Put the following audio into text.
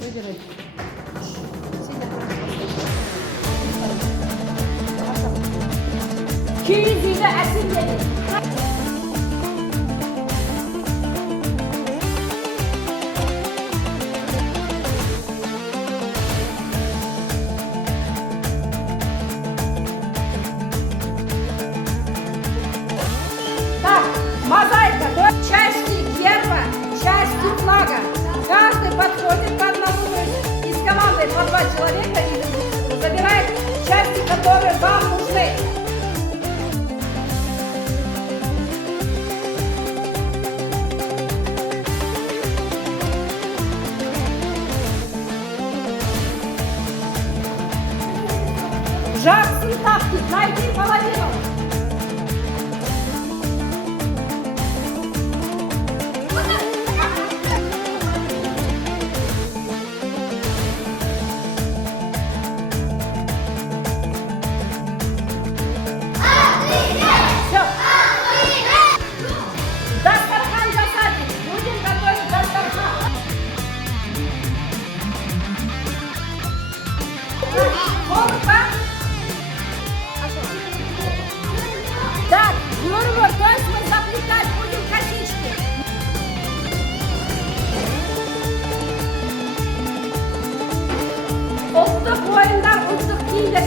Выбирай. Kiyiz ile esinledim. Так, мозаика, части герба, части флага. Каждый подходит к одному из команды по 2 человека и забирает части, которые вам нужны. Жак Синтапки, найди половину. Все. Дастархан засадим. Будем готовить дастархан. Холодно? Так, Юрмур, то есть мы заплетать будем косички. Ұлттық ойындар, ұлттық киімдер,